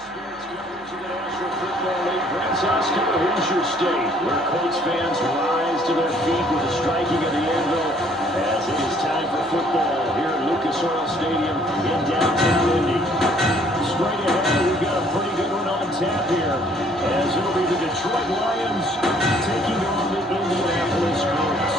Sports coverage of the National Football League brings us to the Hoosier State, where Colts fans rise to their feet with the striking of the anvil as it is time for football here at Lucas Oil Stadium in downtown Indy. Straight ahead, we've got a pretty good one on tap here, as it'll be the Detroit Lions taking on the Indianapolis Colts.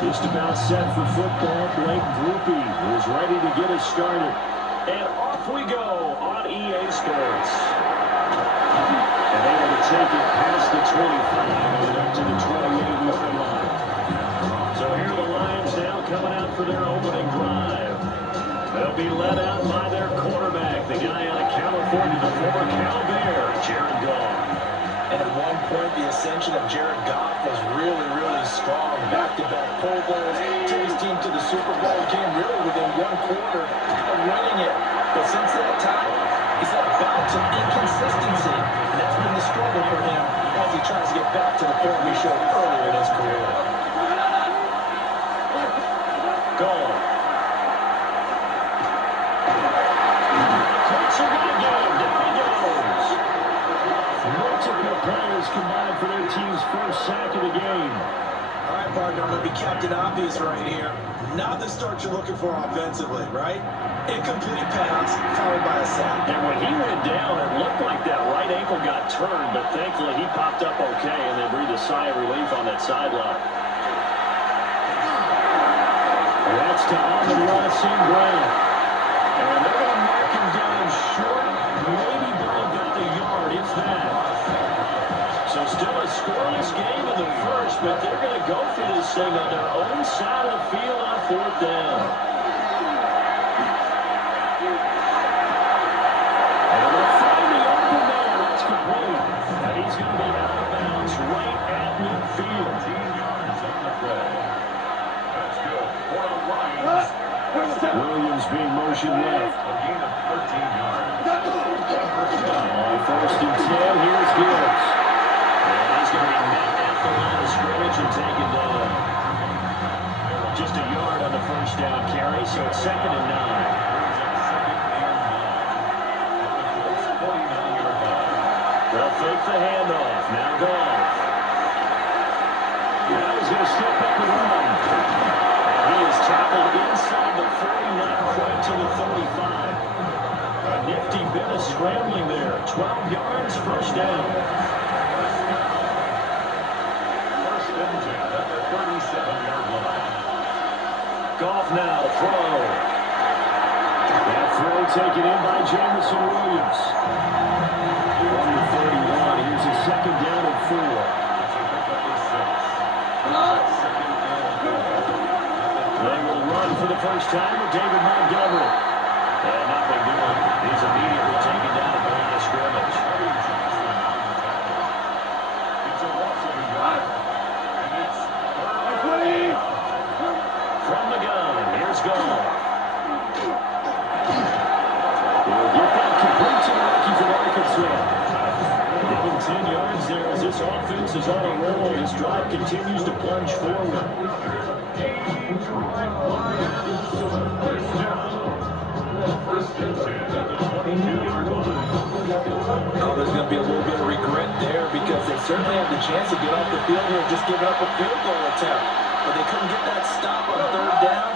Just about set for football, Blake Groupie is ready to get us started. And off we go on EA Sports. And able to take it past the 25 and up to the 28-yard line. So here are the Lions now coming out for their opening drive. They'll be led out by their quarterback, the guy out of California, the former Cal Bear, Jared Goff. And at one point, the ascension of Jared Goff was really, really strong. Back-to-back Pro Bowls, took his team to the Super Bowl, came really within one quarter of winning it. But since that time, he's had bouts of inconsistency. And that's been the struggle for him as he tries to get back to the form he showed earlier in his career. Goal. Colts are going to get him. Down he goes. Multiple players combined for their team's first sack of the game. All right, partner, I'm going to be Captain Obvious right here. Not the start you're looking for offensively, right? Incomplete pass, followed by a sack. And when he went down, it looked like that right ankle got turned, but thankfully he popped up okay and then breathed a sigh of relief on that sideline. That's to Amon-Ra St. Brown. And they're going to mark him down short, maybe by about a yard, if that. So still a scoreless game in the first, but they're going to go for this thing on their own side of the field on fourth down. And they'll find the open man. That's complete. And he's going to be out of bounds right at midfield. 18 yards on the play. That's good. For the Lions. Williams being motioned left. A gain of 13 yards. On first and 10, here's Gibbs. He's going to be met at the line of scrimmage and taken down. Just a yard on the first down carry, so it's 2nd and 9. They'll fake the handoff. Now Goff. Now he's going to step up and run. He is tackled inside the 40, not quite to the 35. A nifty bit of scrambling there. 12 yards, first down. Goff now to throw. That throw taken in by Jamison Williams. From the 31, here's a 2nd down and 4. They will run for the first time with David Montgomery. And nothing doing. He's immediately taken down at the line of scrimmage. From the gun, here's Goff. He'll get that complete to the rookie from Arkansas. Given 10 yards there as this offense is on a roll. This drive continues to plunge forward. Oh, there's going to be a little bit of regret there because they certainly had the chance to get off the field here and just give up a field goal attempt. But they couldn't get that stop on 3rd down.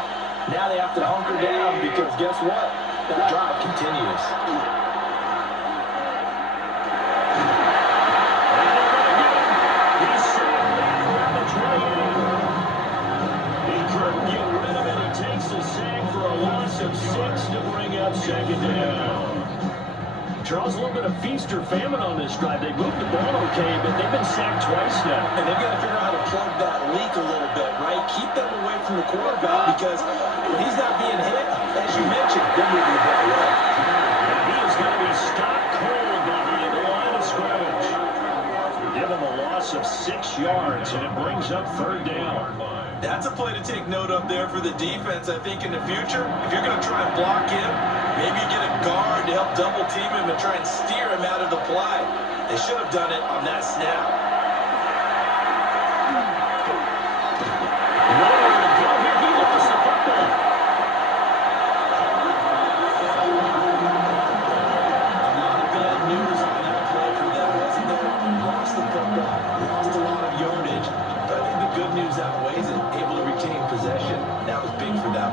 Now they have to hunker down because guess what? That drive continues. He's sacked around the trail. He couldn't get rid of it. He takes the sack for a loss of 6 to bring up 2nd down. Charles, a little bit of feast or famine on this drive. They moved the ball okay, but they've been sacked twice now. And they've got to figure out how to plug that leak a little bit, right? Keep them away from the quarterback because when he's not being hit, as you mentioned, they're moving the ball away. And he is going to be stopped cold behind the line of scrimmage. Give him a loss of 6 yards, and it brings up 3rd down. That's a play to take note of there for the defense, I think, in the future. If you're going to try and block him, Maybe get a guard to help double team him and try and steer him out of the play. They should have done it on that snap. Nowhere to go here. He lost the football. A lot of bad news on that play for them, wasn't there? Lost the football, lost a lot of yardage. But I think the good news outweighs it. Able to retain possession. That was big for them.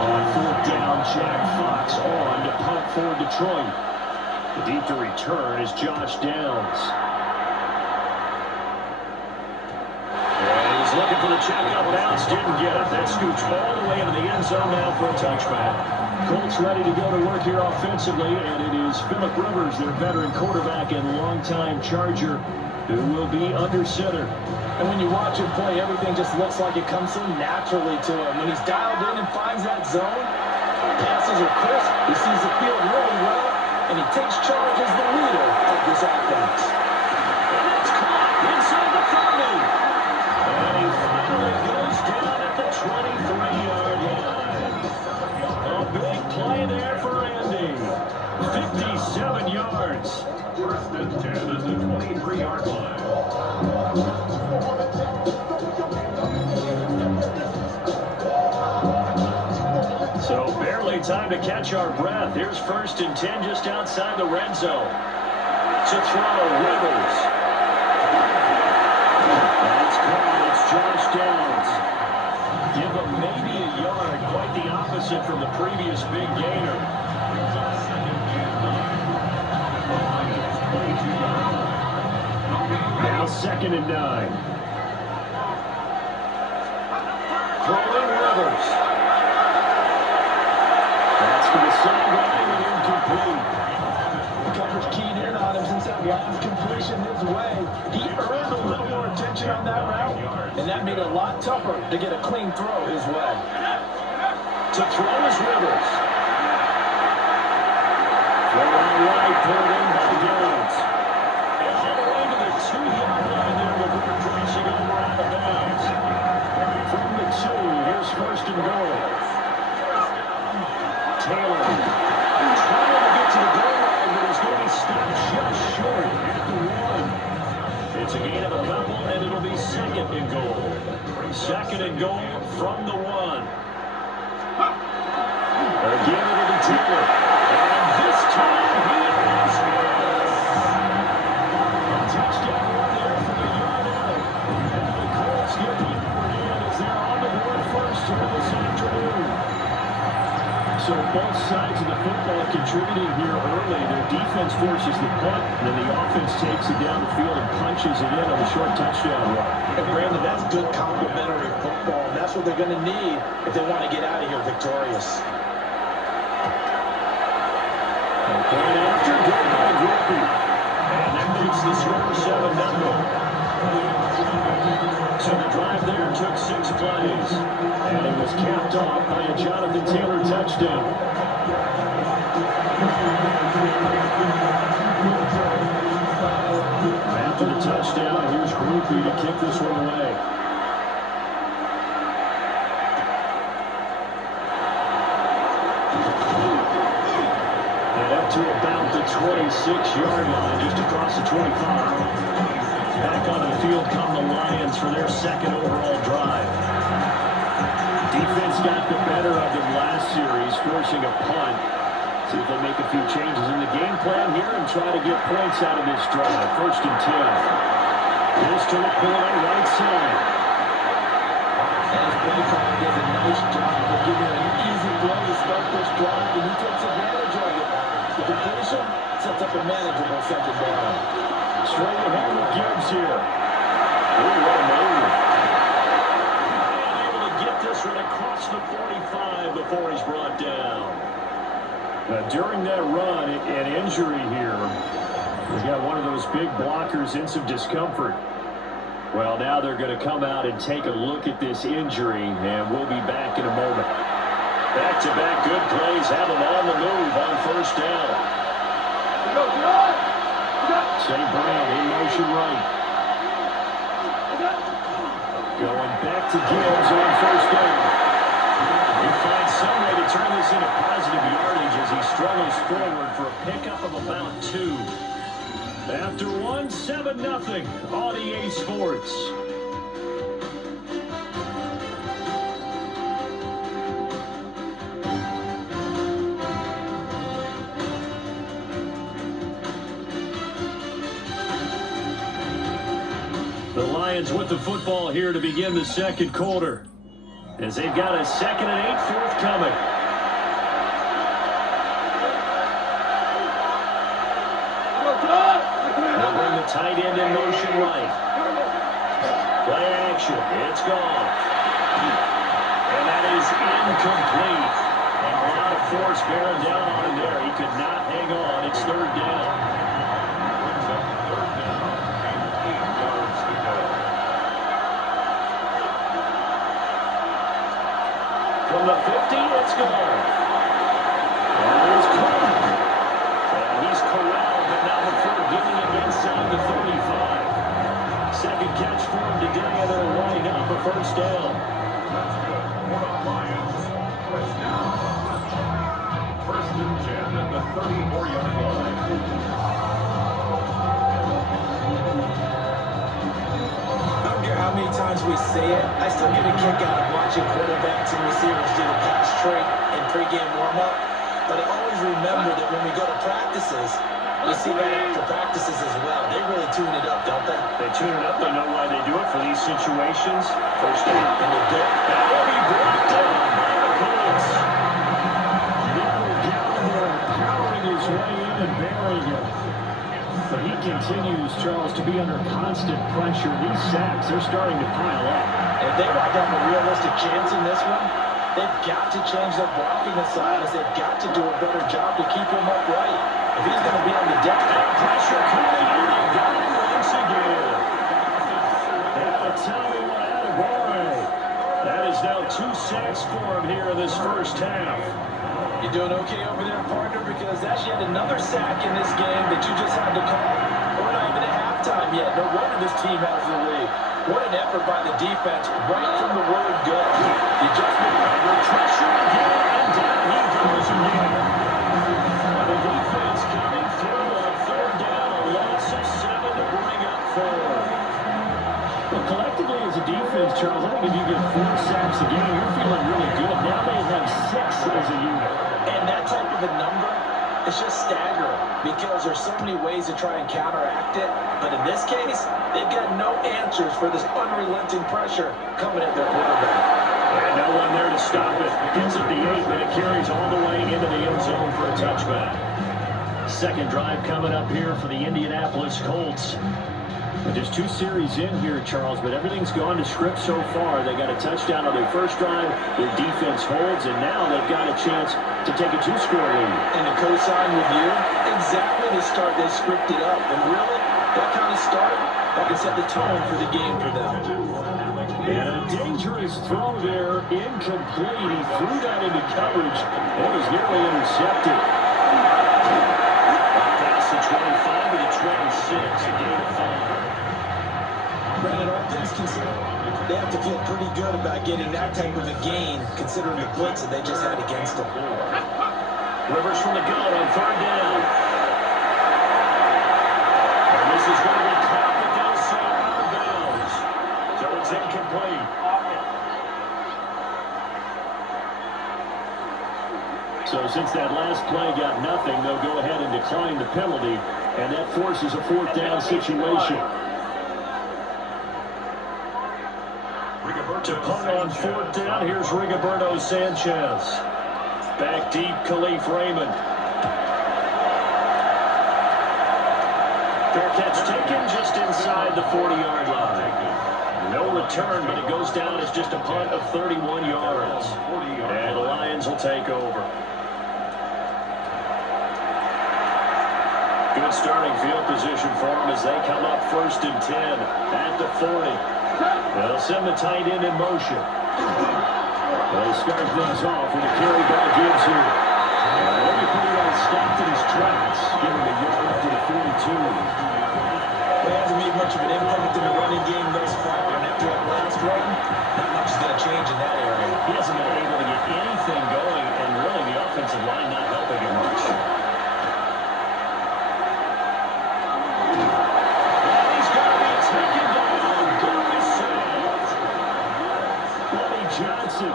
On fourth down, Jack Fox on to punt for Detroit. The deep to return is Josh Downs. And he's looking for the check-up bounce. Didn't get it. That scoots all the way into the end zone now for a touchback. Colts ready to go to work here offensively, and it is Phillip Rivers, their veteran quarterback and longtime Charger, who will be under center. And when you watch him play, everything just looks like it comes so naturally to him. When he's dialed in and finds that zone, passes are crisp, he sees the field really well, and he takes charge as the leader of this offense. And it's caught inside the 30. And he finally goes down at the 23-yard line. A big play there for Andy. 57 yards. First and 10 at the 23-yard line. So barely time to catch our breath. Here's first and 10 just outside the red zone. To throw, Rivers. That's caught. It's Josh Downs. Give him maybe a yard. Quite the opposite from the previous big gainer. Now second and 9. Throwing Rivers. That's to the sideline and incomplete. The coverage keyed in on him since that last completion his way. He earned a little more attention on that route, and that made it a lot tougher to get a clean throw his way. To throw is Rivers. Throw on right, pulled in by Downs. And all the way to the 2-yard line there before crossing over out of bounds. From the 2, here's first and goal. Taylor trying to get to the goal line, but he's going to be stopped just short at the 1. It's a gain of a couple, and it'll be second and goal. Second and goal from the 1. Again, it'll be Taylor. And this time, he is in. A touchdown run there from the yard out. And the Colts get the upper hand as they're on the board first here this afternoon. So both sides of the football contributing here early. Their defense forces the punt, and then the offense takes it down the field and punches it in on a short touchdown run. And Brandon, that's good complementary football. And that's what they're going to need if they want to get out of here victorious. Point after, good by Griffey. And that makes the score 7-0. So the drive there took 6 plays. And it was capped off by a Jonathan Taylor touchdown. After the touchdown, here's Griffey to kick this one away. Up to about the 26-yard line, just across the 25. Back on the field come the Lions for their second overall drive. Defense got the better of them last series, forcing a punt. See if they make a few changes in the game plan here and try to get points out of this drive. First and 10. Here's to the corner, right side. And his play caller does a nice job of giving an easy throw to start this drive, and he takes advantage of it. The completion sets up a manageable second down. Straight ahead with Gibbs here. Ooh, what a move. And able to get this one across the 45 before he's brought down. During that run, an injury here. We've got one of those big blockers in some discomfort. Well, now they're going to come out and take a look at this injury, and we'll be back in a moment. Back-to-back good plays have them on the move on first down. St. Brown in motion right. Going back to Gibbs on first down. He finds some way to turn this into positive yardage as he struggles forward for a pickup of about 2. After 1, 7-0 on EA Sports. The Lions with the football here to begin the second quarter, as they've got a 2nd and 8 forthcoming. They'll bring the tight end in motion right. Play action. It's gone. And that is incomplete. And a lot of force bearing down on him there. He could not hang on. It's 3rd down. From the 50, it's gone. And he's caught. And he's corralled, but now before getting him inside the 35. Second catch for him today, and they'll line up a 1st down. That's good. One on Lions. First down. 1st and 10 at the 34-yard line. I don't care how many times we say it, I still get a kick out of watching quarterbacks and receivers do the pass trait and pregame warm-up. But I always remember that when we go to practices, we see that after practices as well. They really tune it up, don't they? They tune it up. They know why they do it for these situations. First down. And they do. That will be brought down by the Colts. Nickel Gallagher powering his way in and burying him. But he continues, Charles, to be under constant pressure. These sacks, they're starting to pile up. If they want to have a realistic chance in this one, they've got to change their blocking assignments. They've got to do a better job to keep him upright. If he's going to be on the deck, that pressure coming in, they got him once again. And a Tommy Attaboy. That is now 2 sacks for him here in this first half. You doing okay over there, partner? Because that's yet another sack in this game that you just had to call. We're not even at halftime yet. No wonder this team has the lead. What an effort by the defense right from the word go. The adjustment under pressure again, and down he goes again. The defense coming through on 3rd down, a loss of 7 to bring up 4. Well, collectively as a defense, Charles, I think if you get 4 sacks a game, you're feeling really good. Now they have 6 as a unit. And that type of a number, it's just staggering because there's so many ways to try and counteract it. But in this case, they've got no answers for this unrelenting pressure coming at their quarterback. And no one there to stop it. Gets it the 8, but it carries all the way into the end zone for a touchback. Second drive coming up here for the Indianapolis Colts. And just 2 series in here, Charles, but everything's gone to script so far. They got a touchdown on their first drive. Their defense holds, and now they've got a chance to take a 2-score lead. And to co-sign with you, exactly the start they scripted up. And really, that kind of start, that can set the tone for the game for them. And a dangerous throw there, incomplete. He threw that into coverage. It was nearly intercepted. Past the 25 to the 26, a gain of 5. Brandon, all things considered, they have to feel pretty good about getting that type of a gain, considering the blitz that they just had against them. Rivers from the gun on 3rd down. And this is going to be caught, but they'll say out of bounds. So it's incomplete. So since that last play got nothing, they'll go ahead and decline the penalty, and that forces a 4th down situation. To punt on 4th down, here's Rigoberto Sanchez. Back deep, Khalif Raymond. Fair catch taken just inside the 40-yard line. No return, but it goes down as just a punt of 31 yards. And the Lions will take over. Good starting field position for them as they come up 1st and 10 at the 40. They'll send the tight end in motion. They start things off with a carry by Gibbs here. And he pretty well stopped in his tracks, giving the yard up to the 42. They hasn't made much of an impact in the running game thus far, and after that last run, not much is going to change in that area. He hasn't been able to get anything going, and really the offensive line not helping him much. And he's going to be taken down. Good save. Buddy Johnson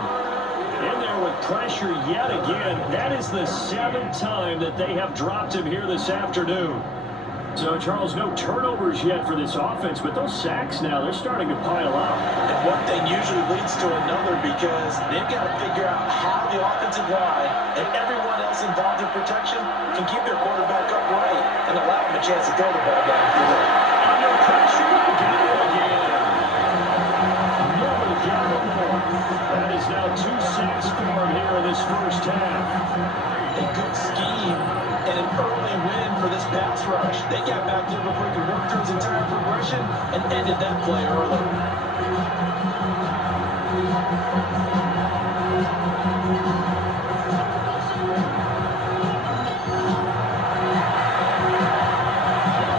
in there with pressure yet again. That is the 7th time that they have dropped him here this afternoon. So, Charles, no turnovers yet for this offense, but those sacks now, they're starting to pile up. And one thing usually leads to another because they've got to figure out how the offensive line and everyone else involved in protection can keep their quarterback upright and allow him a chance to throw the ball downfield. Under pressure, got it again. Never got it more. That is now 2 sacks for him here in this first half. A good scheme and an early win for this pass rush. They got back there before he could work through his entire progression and ended that play early.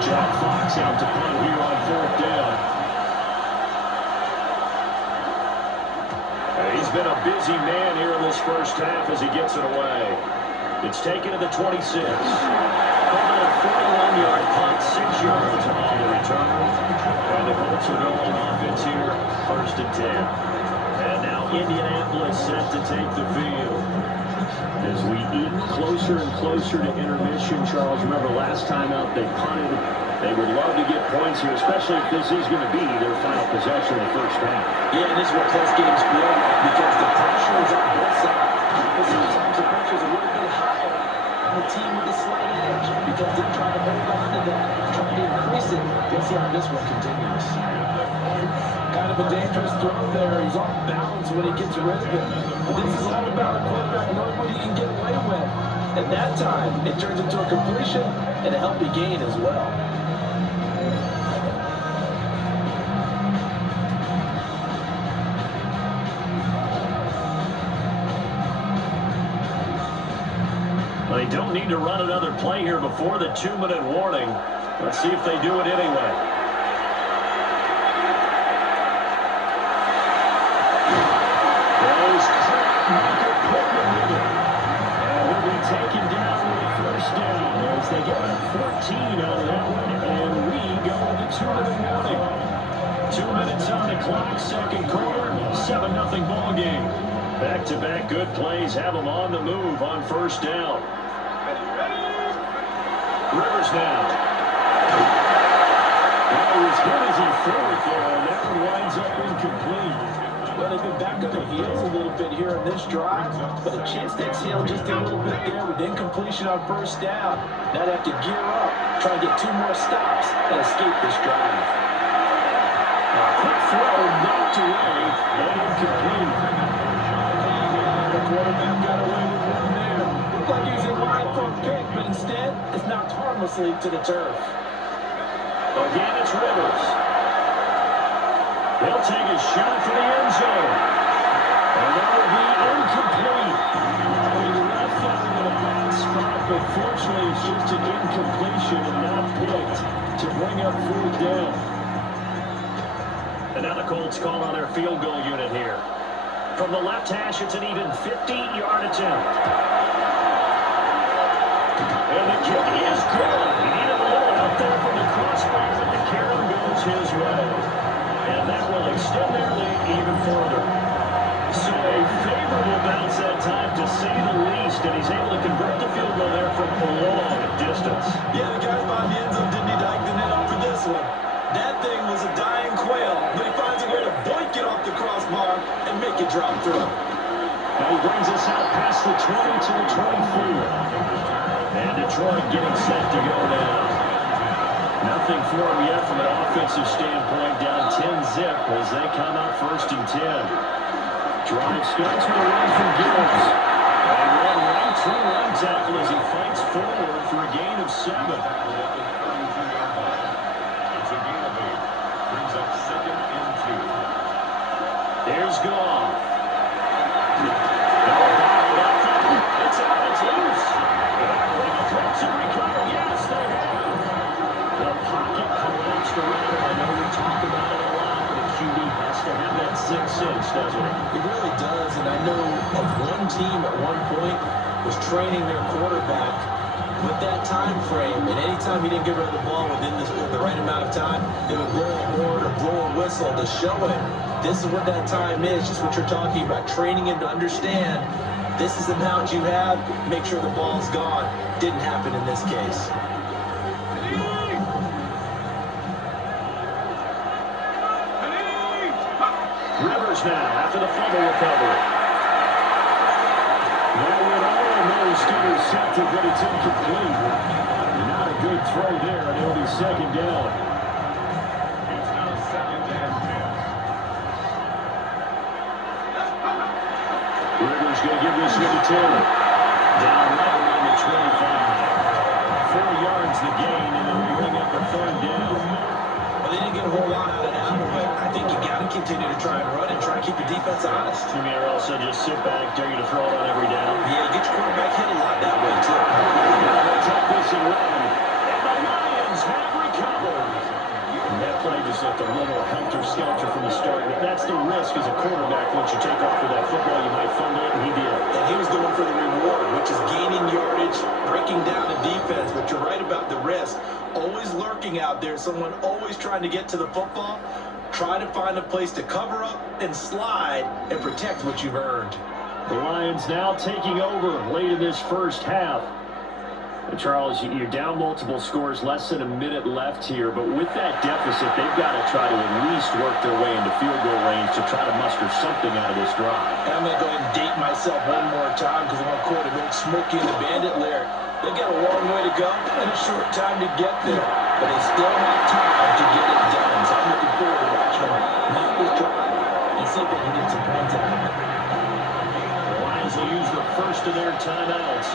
Jack Fox out to punt here on 4th down. He's been a busy man here in this first half as he gets it away. It's taken to the 26. Called a 41-yard punt, 6 yards on the return. And the Colts are going on offense here, 1st and 10. And now Indianapolis set to take the field. As we eat closer and closer to intermission, Charles, remember last time out they punted. They would love to get points here, especially if this is going to be their final possession of the first half. Yeah, and this is what close games feel like because the pressure is on both sides. But sometimes the pressure is a little bit higher on the team with a slight edge because they're trying to hold on to that, trying to increase it. We'll see how this one continues. Kind of a dangerous throw there. He's off balance when he gets rid of it. But this is all about a quarterback knowing what he can get away with. At that time, it turns into a completion and a healthy gain as well. They don't need to run another play here before the 2-minute warning. Let's see if they do it anyway. There's Michael Pittman with it. And he'll be taken down with first down as they get a 14 out of that one. And we go to the 2-minute warning. 2 minutes on the clock, second quarter, 7-0 ball game. Back-to-back good plays have them on the move on first down. Rivers now. Well, as good as he threw it there, and that one winds up incomplete. Well, they've been back on their heels a little bit here in this drive, but a chance to exhale just a little bit there with incompletion on first down. Now they have to gear up, try and get 2 more stops and escape this drive. Quick throw knocked away and incomplete. The quarterback got away with one there. Looked like he was in line for a pick, but instead it's knocked harmlessly to the turf. Again, it's Rivers. They'll take a shot for the end zone. And that will be incomplete. The ref thought him in a bad spot, but fortunately it's just an incompletion and not picked to bring up 4th down. And now the Colts call on their field goal unit here. From the left hash, it's an even 50-yard attempt. And the kick is good. He needed a little out there from the crossbar, but the carry goes his way. And that will extend their lead even further. So a favorable bounce that time, to say the least, and he's able to convert the field goal there from a long distance. Yeah, the guys behind the end zone didn't need to hike the net up for this one. That thing was a dying quail, but he finds a way to boink it off the crossbar and make it drop through. Now he brings us out past the 20 to the 24. And Detroit getting set to go now. Nothing for him yet from an offensive standpoint, down 10-zip as they come out 1st and 10. Drive starts with a run from Gibbs. And run right through one tackle as he fights forward for a gain of 7. There's Goff. It's out, it's loose. And the Colts have recovered. Yes, they have. The pocket collapsed around him. I know we talk about it a lot, but a QB has team at one point was training their quarterback with that time frame, and anytime he didn't get rid of the ball within the right amount of time, they would blow a horn or blow a whistle to show him this is what that time is, just what you're talking about, training him to understand this is the amount you have, make sure the ball's gone. Didn't happen in this case. Rivers now after the fumble recovery. Now with all of those intercepted, but it's incomplete. Not a good throw there, and it'll be second down. It's now second and 10. Rivers going to give this one to Taylor. Down right around the 25. 4 yards the gain, and it'll bring up a third down. Well, they didn't get a whole lot out of that, but I think you got to continue to try and run and try and keep your defense honest. Jimmy also just sit back, dare you to throw it on every down. Yeah, get your quarterback hit a lot that way, too. Now they'll take this and run. And the Lions have recovered. And that play just looked a little helter-skelter from the start, but that's the risk as a quarterback. Once you take off with that football, you might fumble it, and he did. And he was going for the reward, which is gaining yardage, breaking down the defense. But you're right about the risk. Always lurking out there, someone always trying to get to the football. Try to find a place to cover up and slide and protect what you've earned. The Lions now taking over late in this first half. And Charles, you're down multiple scores, less than a minute left here, but with that deficit, they've got to try to at least work their way into field goal range to try to muster something out of this drive. And I'm going to go ahead and date myself one more time because I want to quote a little Smokey and the Bandit lyric. They've got a long way to go and a short time to get there, but they still have time to get it done. So I'm looking forward to watching them make this drive and see if they can get some points out of it. The Lions will use the first of their timeouts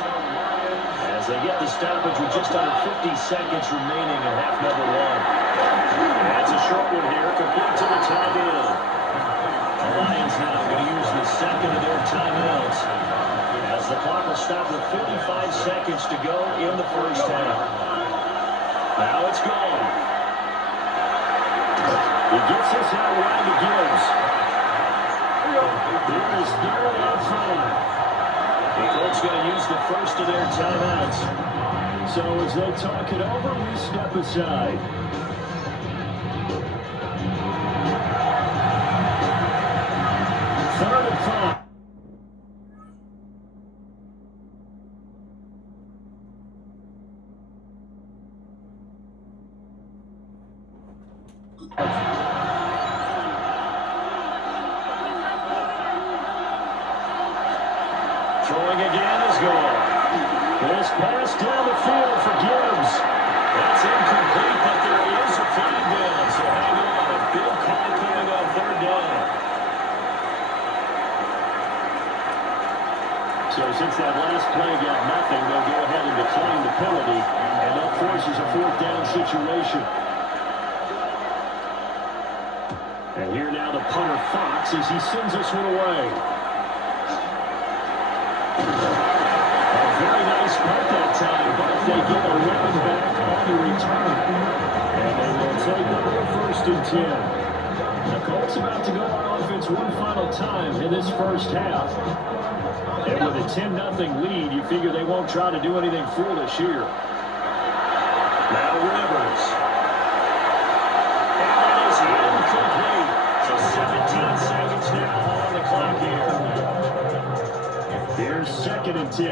as they get the stoppage with just under 50 seconds remaining in half number one. That's a short one here, complete to the tight end. The Lions now going to use the second of their timeouts as the clock will stop with 55 seconds to go in the first half. Now it's gone. He gets this out wide to Gibbs. Here is third and 5. The Colts going to use the first of their timeouts. So as they talk it over, we step aside. Third and 5. Throwing again is gone. This pass down the field for Gibbs. That's incomplete, but there is a flag down. So hang on. A big call coming on third down. So since that last play got nothing, they'll go ahead and decline the penalty, and that forces a fourth down situation. And here now the punter Fox as he sends this one away. A very nice punt that time, but they get a run back on the return. And they will take over first and 10. The Colts about to go on offense one final time in this first half. And with a 10-0 lead, you figure they won't try to do anything foolish here. Now Rivers. And that is incomplete. So 17 seconds now on the clock here. Here's second and 10.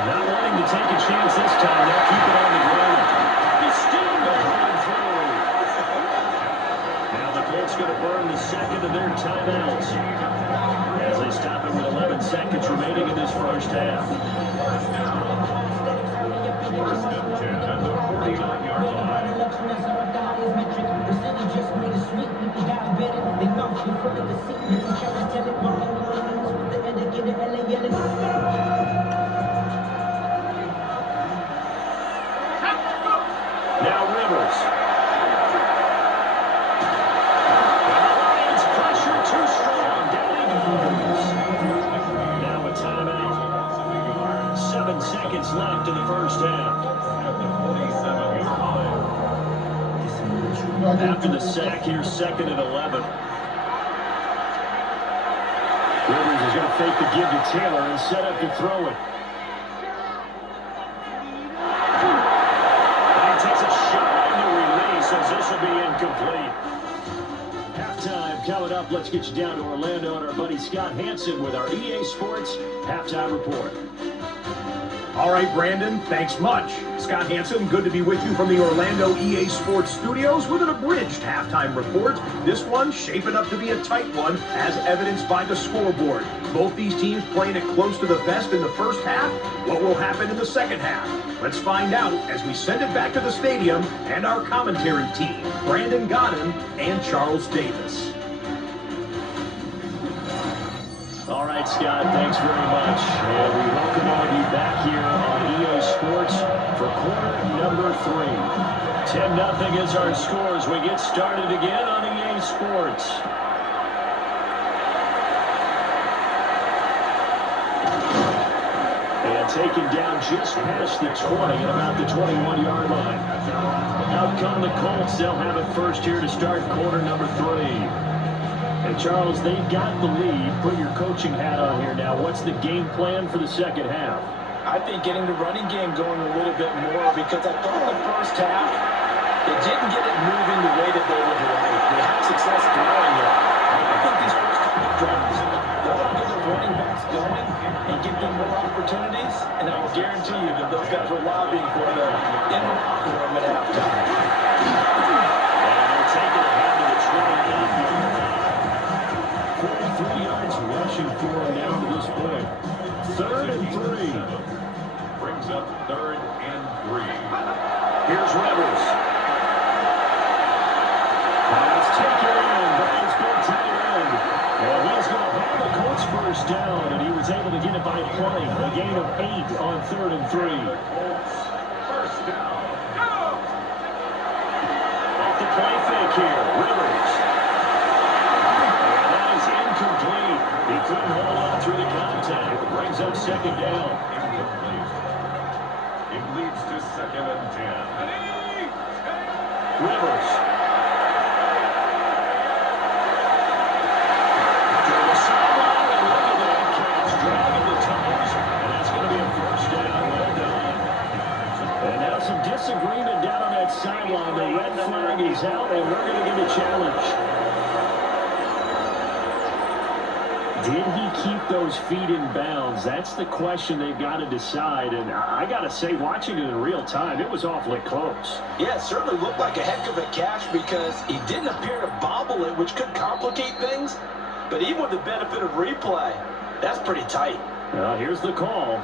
Not wanting to take a chance this time. They'll keep it on the ground. He's still going through. Now the Colts going to burn the second of their timeouts as they stop it with 11 seconds remaining in this first half. First and 10 at the 49-yard line. Now Rivers. And the Lions pressure too strong. Down he goes. Now a timeout. 7 seconds left in the first half. After the sack, here's second and 11. fake the give to Taylor and set up to throw it. And he takes a shot on the release as this will be incomplete. Halftime coming up. Let's get you down to Orlando and our buddy Scott Hansen with our EA Sports Halftime Report. All right, Brandon, thanks much. Scott Hansen, good to be with you from the Orlando EA Sports Studios with an abridged halftime report. This one shaping up to be a tight one, as evidenced by the scoreboard. Both these teams playing it close to the vest in the first half. What will happen in the second half? Let's find out as we send it back to the stadium and our commentary team, Brandon Godden and Charles Davis. All right, Scott, thanks very much. And we welcome all of you back here on EA Sports for quarter number 3. 10-0 is our score as we get started again on EA Sports. And taken down just past the 20 at about the 21-yard line. Out come the Colts. They'll have it first here to start quarter number 3. And Charles, they've got the lead. Put your coaching hat on here now. What's the game plan for the second half? I think getting the running game going a little bit more, because I thought in the first half, they didn't get it moving the way that they would like. They had success throwing it. I think these first couple of drives, they'll get the running backs going and give them more opportunities, and I will guarantee you that those guys were lobbying for them in the locker room at halftime. And they'll take it ahead to the 28. 43 yards rushing for him down to this point. 3rd and 3. Brings up 3rd and 3. Here's Rivers. It's taken in by his big tight end. And he's going to have the Colts first down, and he was able to get it by play. A gain of 8 on 3rd and 3. Colts first down. Off the play fake here, Rivers. Incomplete. He couldn't hold on through the contact. Brings up 2nd down. Incomplete. It leads to 2nd and 10. Rivers. To the sideline, and look at that catch. Dragging the toes, and that's going to be a first down. Well done. And now some disagreement down on that sideline. The red flag is out, and we're going to get a challenge. Did he keep those feet in bounds? That's the question they've got to decide. And I got to say, watching it in real time, it was awfully close. Yeah, it certainly looked like a heck of a catch because he didn't appear to bobble it, which could complicate things. But even with the benefit of replay, that's pretty tight. Well, here's the call.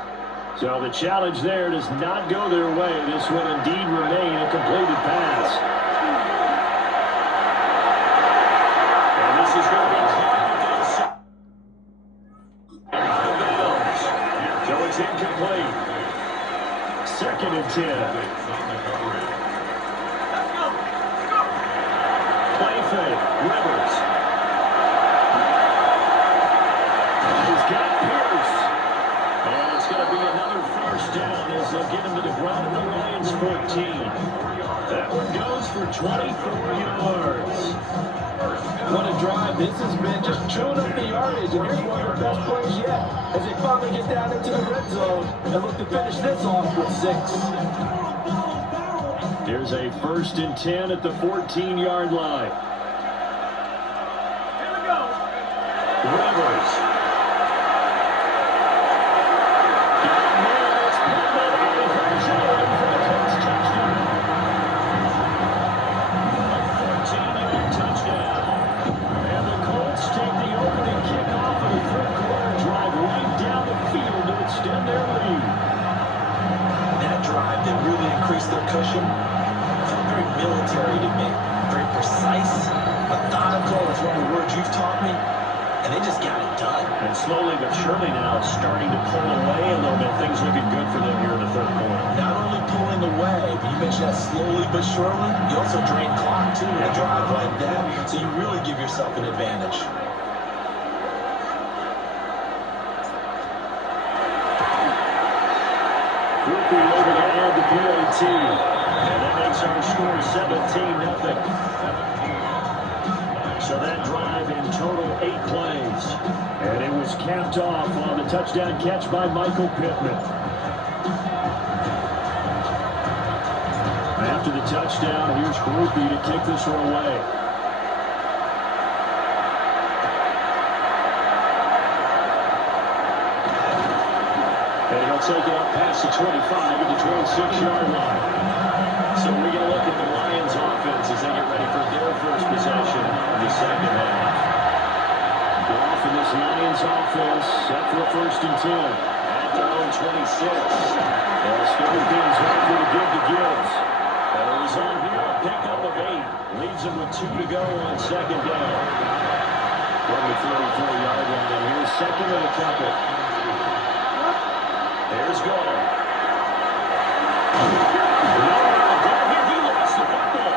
So the challenge there does not go their way. This will indeed remain a completed pass. And this is going to be it's incomplete. 2nd and 10. Play fake. Rivers. He's got Pierce. And it's going to be another first down as they'll get him to the ground at the Lions 14. That one goes for 24 yards. What a drive. This has been just chewing up the yardage, and here's one of the best plays yet as they finally get down into the red zone and look to finish this off with 6. Here's a 1st and 10 at the 14-yard line. Here we go. Rivers. Got him there. It's Pittman. And he hurries it in for the Colts touchdown. A 14-yard touchdown. And the Colts take the opening kickoff of the 3rd quarter, drive right down the field to extend their lead. That drive that really increased their cushion felt very military to me. Very precise, methodical is one of the words you've taught me, and they just got it done. And slowly but surely now starting to pull away a little bit. Things looking good for them here in the 3rd quarter. Not only pulling away, but you mentioned that slowly but surely, you also drain clock too in a drive like that, so you really give yourself an advantage. Quickly over to add the PAT. And that makes our score 17-0. So that drive in total 8 plays. And it was capped off on the touchdown catch by Michael Pittman. After the touchdown, here's Groupie to kick this one away. And he'll take it up past the 25 at the 26-yard line. So we're going to look at the Lions offense as they get ready for their first possession of the second half. Goff in this Lions offense set for a 1st and 10 at their own 26. They'll start things off with a give to Gibbs. Goes on here, a pickup of 8. Leaves him with 2 to go on second down. From the 34-yard line, and here's second and a couple. There's Goff. He lost the football.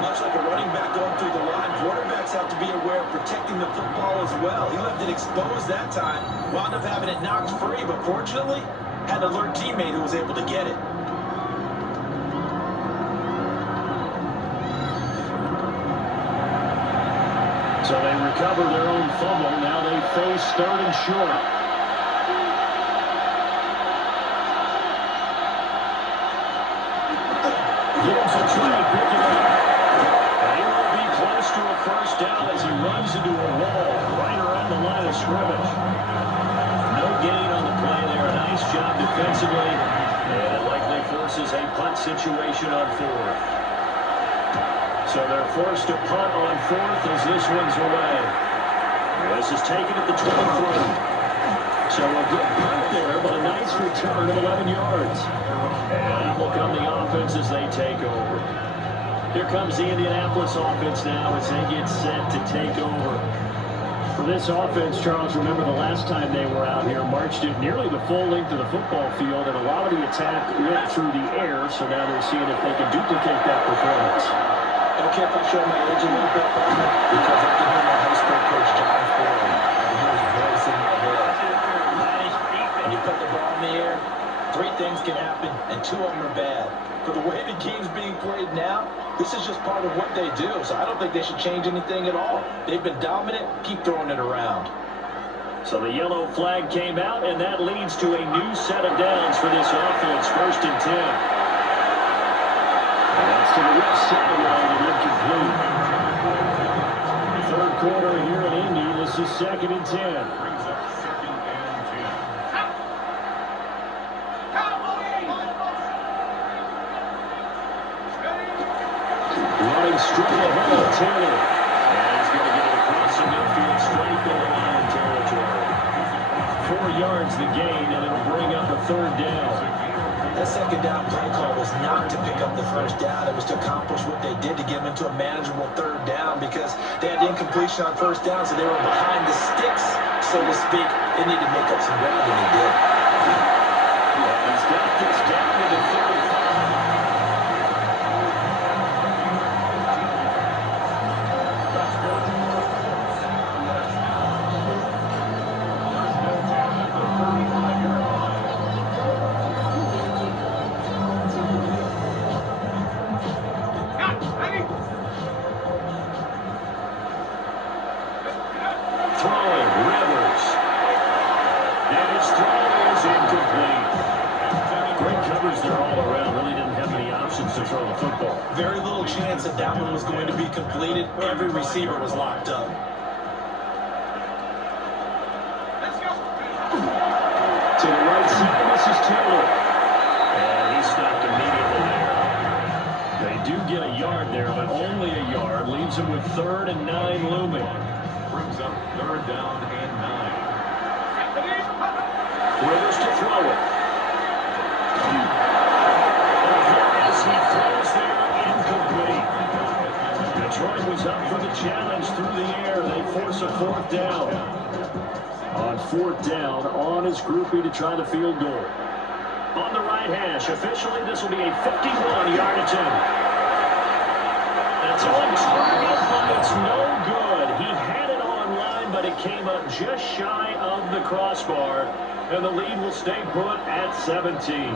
Much like a running back going through the line, quarterbacks have to be aware of protecting the football as well. He left it exposed that time, wound up having it knocked free, but fortunately, had an alert teammate who was able to get it. So they recover their own fumble. Now they face 3rd and short. Gibbs will try to pick it up. And he will be close to a 1st down as he runs into a wall right around the line of scrimmage. No gain on the play there. A nice job defensively. And it likely forces a punt situation on 4th. So they're forced to punt on 4th as this one's away. This is taken at the 23. So a good punt there, but a nice return of 11 yards. And out will come the offense as they take over. Here comes the Indianapolis offense now as they get set to take over. For this offense, Charles, remember the last time they were out here, marched it nearly the full length of the football field, and a lot of the attack went through the air, so now they're seeing if they can duplicate that performance. Okay, if I show my age a little bit, because I can hear my high school coach, John Ford. I can hear his voice in my head. When you put the ball in the air, 3 things can happen, and 2 of them are bad. For the way the game's being played now, this is just part of what they do, so I don't think they should change anything at all. They've been dominant, keep throwing it around. So the yellow flag came out, and that leads to a new set of downs for this offense, 1st and 10. That's to the left sideline and incomplete. 3rd quarter here in Indy. This is 2nd and 10. Brings up 2nd and 10. Running straight ahead of Taylor. And he's going to get it across the midfield straight into Lion territory. 4 yards the gain, and it'll bring up a 3rd down. That 2nd down play call was not to pick up the 1st down. It was to accomplish what they did to get them into a manageable 3rd down because they had incompletion on 1st down, so they were behind the sticks, so to speak. They needed to make up some ground, and they did. He's got this down to the 35. Very little chance that that one was going to be completed. Every receiver was locked up. Let's go. To the right side, this is Taylor. And he stopped immediately there. They do get a yard there, but only a yard. Leaves him with 3rd and 9 looming. Brings up 3rd down and 9. Rivers to throw it. As he throws there, incomplete. Detroit was up for the challenge through the air. They force a 4th down. On 4th down, on is Groupie to try the field goal. On the right hash, officially this will be a 51-yard attempt. It's on target, but it's no good. He had it online, but it came up just shy of the crossbar. And the lead will stay put at 17.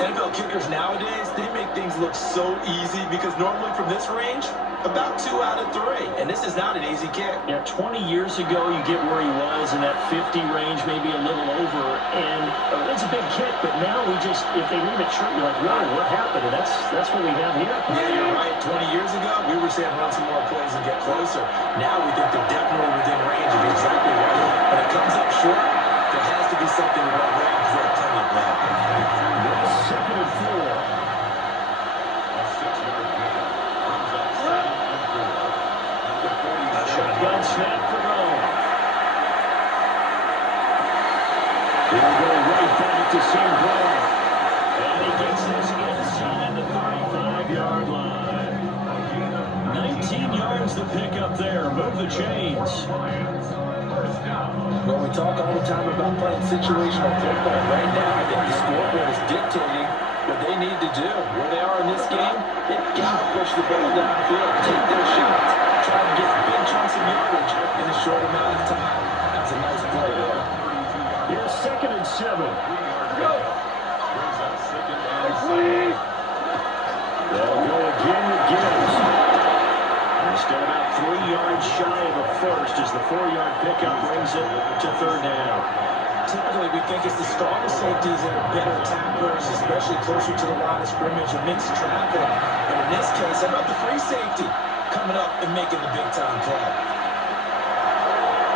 NFL kickers nowadays, they make things look so easy because normally from this range, about 2 out of 3. And this is not an easy kick. Yeah, 20 years ago, you get where he was in that 50 range, maybe a little over. And it's a big kick, but now we just, if they leave it short, you're like, whoa, what happened? And that's what we have here. Yeah, you're right. 20 years ago, we were saying run some more plays and get closer. Now we think they're definitely within range of exactly right. When it comes up short, there has to be something wrong with plenty of that. Second and 4. A 6-yard gain. Brings up 7 and 4. At the 47. Shotgun snap for Goff. He'll go right back to St. Brown. And he gets this inside the 35-yard line. 19 yards to pick up there. Move the chains. Well, we talk all the time about playing situational football. Right now, I think the scoreboard is dictating what they need to do. Where they are in this game, they've got to push the ball downfield, take their shots, try to get big chunks of yardage in a short amount of time. That's a nice play there. Here's 2nd and 7. Brings up 2nd and 7. They'll go again with Gibbs. Instead, about 3 yards shy of a first as the 4-yard pickup brings it to 3rd down. Typically, we think it's the stronger safeties that are better tacklers, especially closer to the line of scrimmage or mixed traffic. But in this case, how about the free safety coming up and making the big-time play?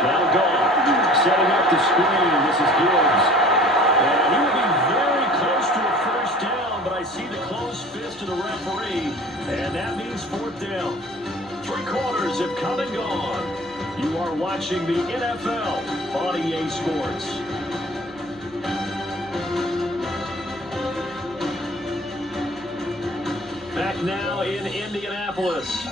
Now Goff, setting up the screen. This is Gibbs. And he will be very close to a first down, but I see the closed fist of the referee, and that means 4th down. 3 quarters have come and gone. You are watching the NFL on EA Sports. Back now in Indianapolis.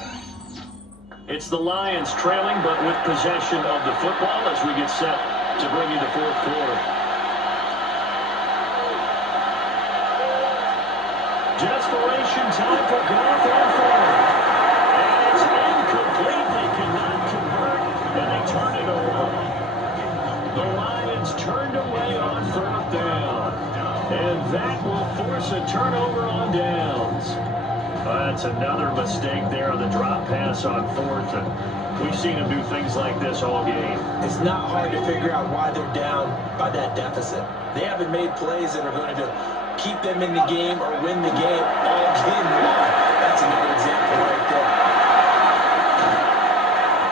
It's the Lions trailing, but with possession of the football as we get set to bring you the 4th quarter. Desperation time for Goff on 4th. And it's incomplete. They cannot convert, and they turn it over. The Lions turned away on 3rd down. And that will force a turnover on downs. That's another mistake there on the drop pass on 4th, and we've seen them do things like this all game. It's not hard to figure out why they're down by that deficit. They haven't made plays that are going to keep them in the game or win the game all game long. That's another example right there.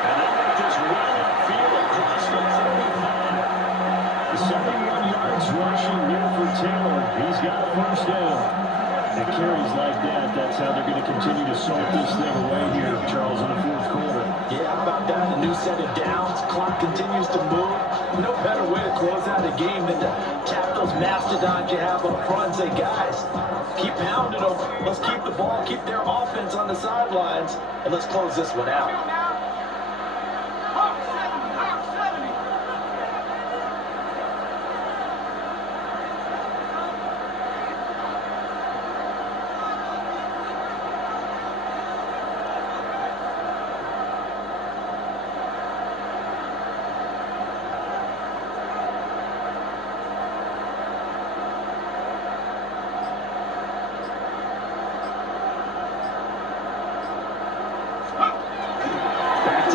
And they make this run upfield across the 35. 71 yards rushing here for Taylor. He's got a first down. It carries like that. That's how they're going to continue to salt this thing away here, Charles, in the 4th quarter. Yeah, how about that? A new set of downs. Clock continues to move. No better way to close out a game than to tap those mastodons you have up front and say, guys, keep pounding them. Let's keep the ball, keep their offense on the sidelines, and let's close this one out.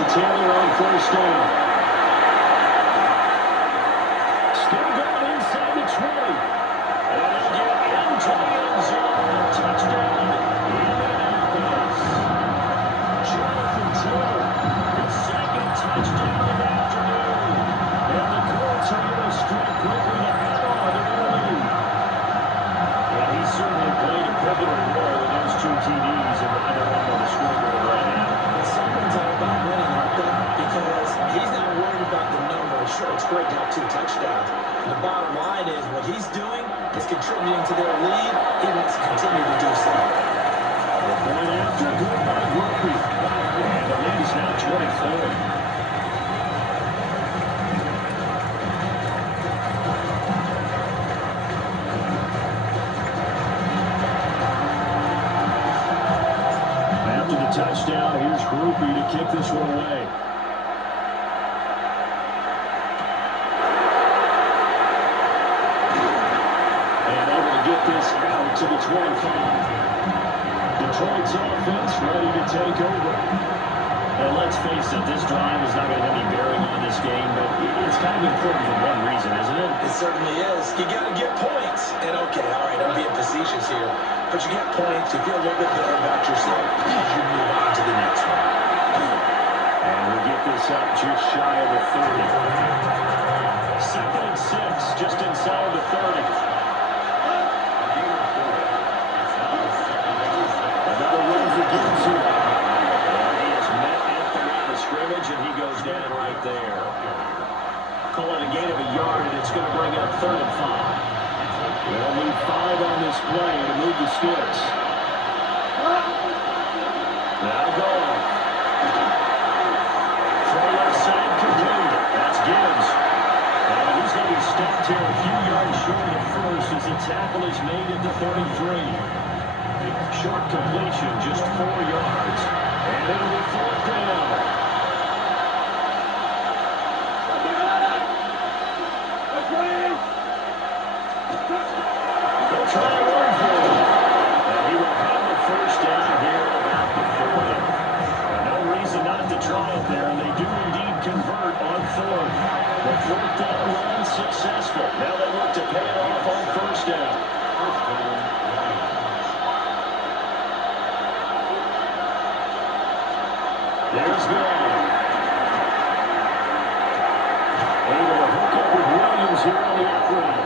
Taylor on first down. Still going inside the 20. And they'll get into the end zone. Touchdown, Indianapolis. Jonathan Taylor, his 2nd touchdown of the afternoon. And the Colts are going to strike quickly to add on to their lead. And he certainly played a pivotal role in those 2 TDs and they're up on the scoreboard right now. Someone's all about winning, aren't they? Because he's not worried about the number. Sure, it's great to have 2 touchdowns. The bottom line is what he's doing is contributing to their lead. He wants to continue to do so. The point after, good by Grumpy. And the lead is now 24. Touchdown. Here's Groupie to kick this one away. And able to get this out defense ready to take over. And let's face it, this drive is not going to have any bearing on this game, but it's kind of important for one reason, isn't it? It certainly is. You got to get points. And okay, all right, I'm being facetious here, but you get points, you feel a little bit better about yourself as you move on to the next one. And we'll get this up just shy of the 30. 2nd and 6, just inside the 30. Another win for Gibbs here. He is met at the line of scrimmage, and he goes down right there. Call it a gain of a yard, and it's going to bring up 3rd and 5. They'll need 5 on this play to move the sticks. Now going. Throw left side complete. That's Gibbs. And he's going to be stopped here a few yards short of the first as the tackle is made at the 33. Short completion, just 4 yards. And it'll be 4th down. They'll try a run for him. And he will have a 1st down here about the 40. No reason not to try it there, and they do indeed convert on 4th. The 4th down run successful. Now they look to pay it off on 1st down. There's Glenn. Able to hook up with Williams here on the outrun.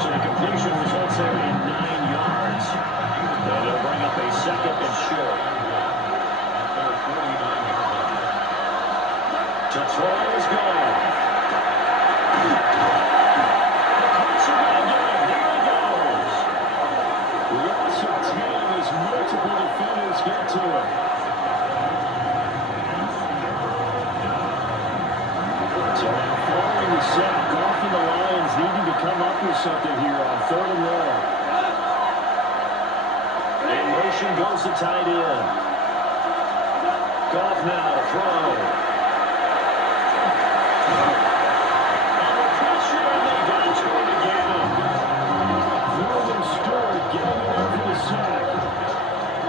So the completion results there in 9 yards. And it'll bring up a 2nd and short. To throw is Glenn. The Colts are going to get him. There he goes. Loss of 10 as multiple defenders get to him. So now following the sack, Goff and the Lions needing to come up with something here on 3rd and long. In motion goes the tight end. Goff now to throw. Under pressure, and they got to it again. Northern scored, getting it up for the sack.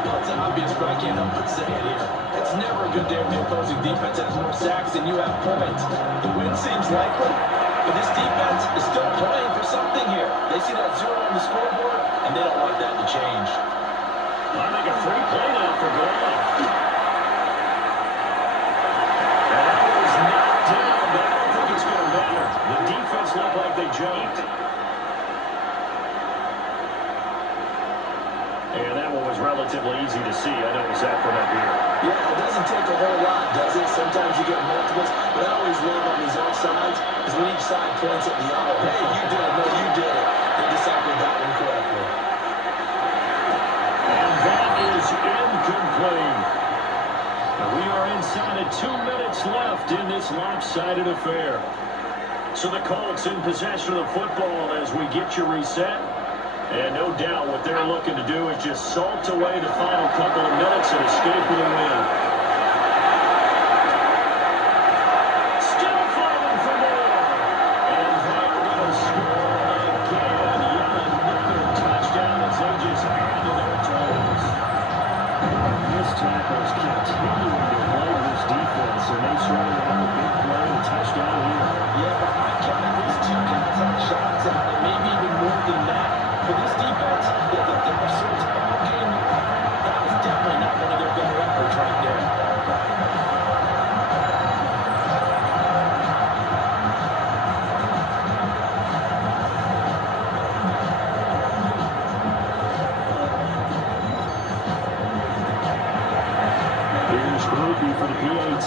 Well, it's obvious, but I can't help but say it here. It's never a good day when the opposing defense has more sacks than you have points. The win seems likely, but this defense is still playing for something here. They see that 0 on the scoreboard, and they don't want that to change. I think a free play now for Goff. And that was knocked down, but I don't think it's going to matter. The defense looked like they jumped. And that one was relatively easy to see. I noticed that from up here. Yeah, it doesn't take a whole lot, does it? Sometimes you get multiples, but I always love on these offsides is when each side points at the other. Hey, you did it. No, you did it. They deciphered that one correctly. And that is incomplete. We are inside of 2 minutes left in this lopsided affair. So the Colts in possession of the football as we get you reset. And no doubt what they're looking to do is just salt away the final couple of minutes and escape with a win. Still fighting for more. And they're going to score again. Yet another touchdown as they just add to their totals. This tackle's continuing to play this defense, and they certainly have a big play and a touchdown here. Yeah, but I count at least 2 guys on shots out, and maybe even more than that. For this defense, they looked at themselves all game long. That was definitely not one of their better efforts right there. Here's Groupie for the PAT.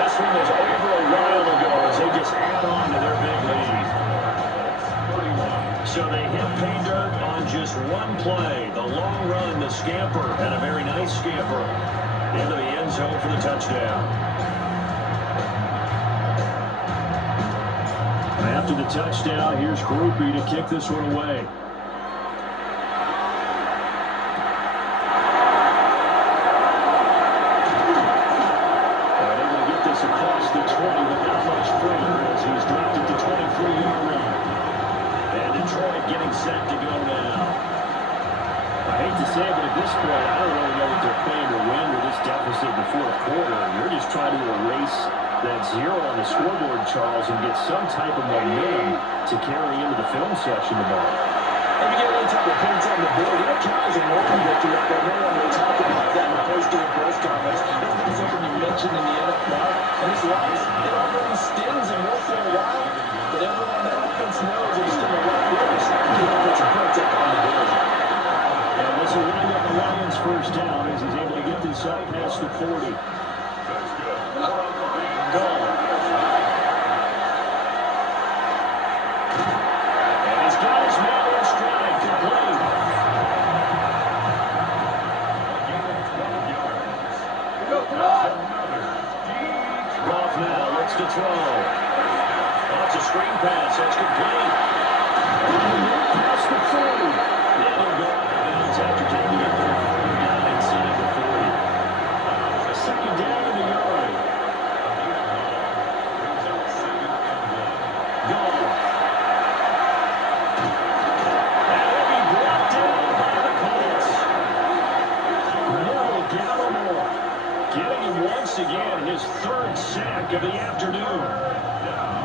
This one was over a while ago as they just add on to their big lead. So they hit pay dirt on just one play. The long run, the scamper, and a very nice scamper into the end zone for the touchdown. After the touchdown, here's Groupie to kick this one away. Across the 20 without much further as he's dropped it to 23-yard line. getting set to go now. I hate to say it, but at this point, I don't really know what they're playing to win with this deficit in the fourth quarter. You're just trying to erase that zero on the scoreboard, Charles, and get some type of momentum to carry into the film section tomorrow. If you get any type of points on the board, it count as a normal victory. But no one will talk about that in the post-game press conference. It's been something you mentioned in the NFL. And this loss, it already stings and will for a while. But everyone on the offense knows it's in the right place. You can put some points up on the board. And this will wind up the Lions' first down as he's able to get this up past the 40. That's good. Goal. And he's got his man in stride. Complete. Goff now looks to throw. Oh, it's a screen pass. That's complete. Past the 40. Yeah, he'll go out of bounds after taking it to the 49 inside the 40. A second down in the yard. Goff. And he'll be brought down by the Colts. Neville Gallimore getting him once again his third sack of the afternoon.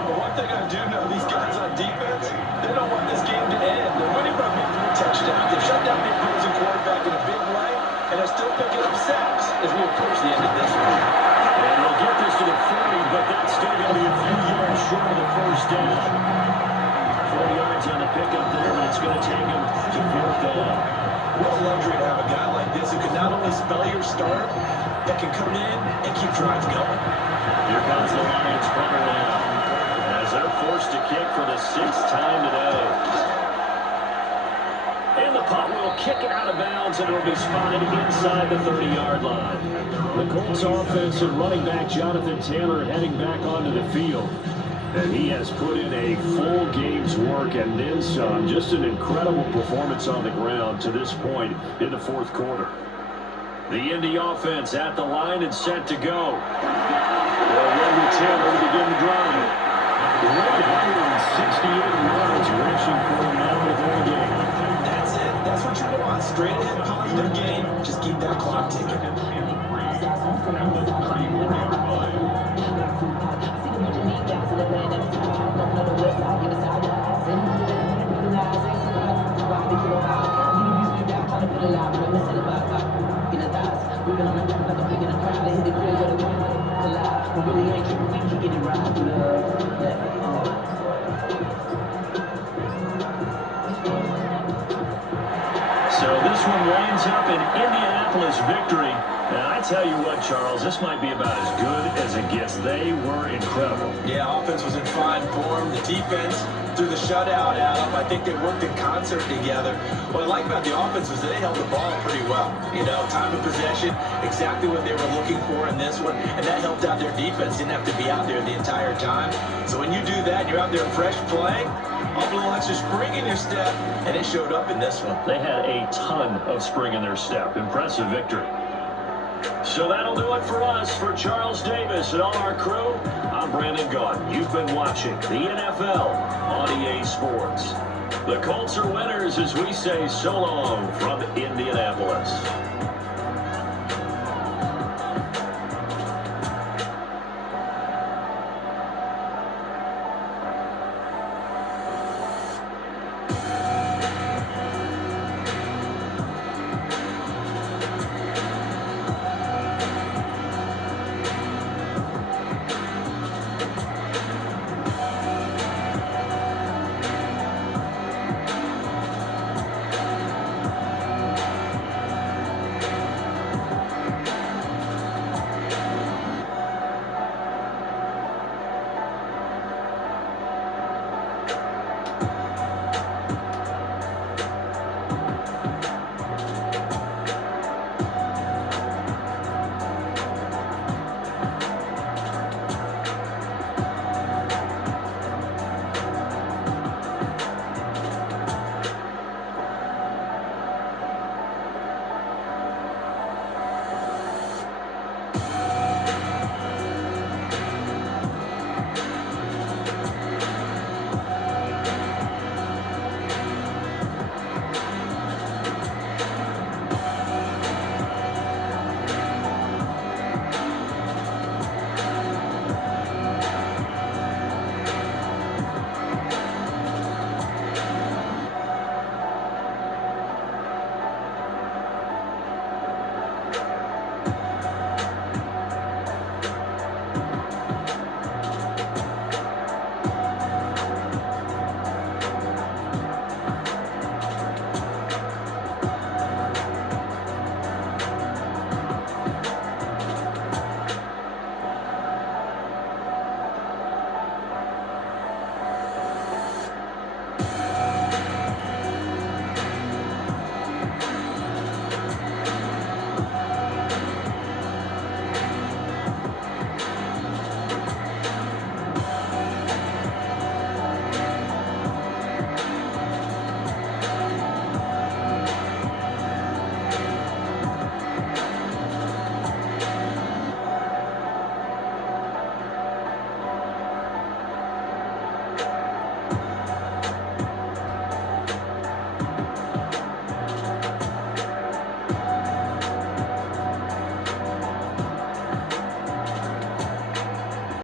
But one thing I do know, these guys on defense, they don't want this game to end. They're winning by big touchdowns. They've shut down the opposing quarterback in a big way, and they're still picking up sacks as we approach the end of this one. And they'll get this to the 40, but that's still going to be a few yards short of the first down. 4 yards on the pickup there, but it's going to take him to fourth down. What a luxury to have a guy like this who can not only spell your start, but can come in and keep drives going. Here comes the Lions punter now, as they're forced to kick for the 6th time today. And the punt will kick it out of bounds, and it will be spotted inside the 30-yard line. The Colts offense and running back Jonathan Taylor heading back onto the field. And he has put in a full game's work and then some. Just an incredible performance on the ground to this point in the fourth quarter. The Indy offense at the line and set to go. They'll run with Taylor to begin the drive. 168 yards rushing for him now with their game. That's it. That's what you want. Straight ahead, positive game. Just keep that clock ticking. So this one winds up an Indianapolis victory. And I tell you what, Charles, this might be about as good as it gets. They were incredible. Yeah, offense was in fine form. The defense threw the shutout at them. I think they worked in concert together. What I like about the offense was they held the ball pretty well. You know, time of possession, exactly what they were looking for in this one, and that helped out their defense. Didn't have to be out there the entire time. So when you do that, you're out there fresh playing, a little extra spring in your step, and it showed up in this one. They had a ton of spring in their step. Impressive victory. So that'll do it for us. For Charles Davis and all our crew, I'm Brandon Gaudin. You've been watching the NFL on EA Sports. The Colts are winners as we say so long from Indianapolis.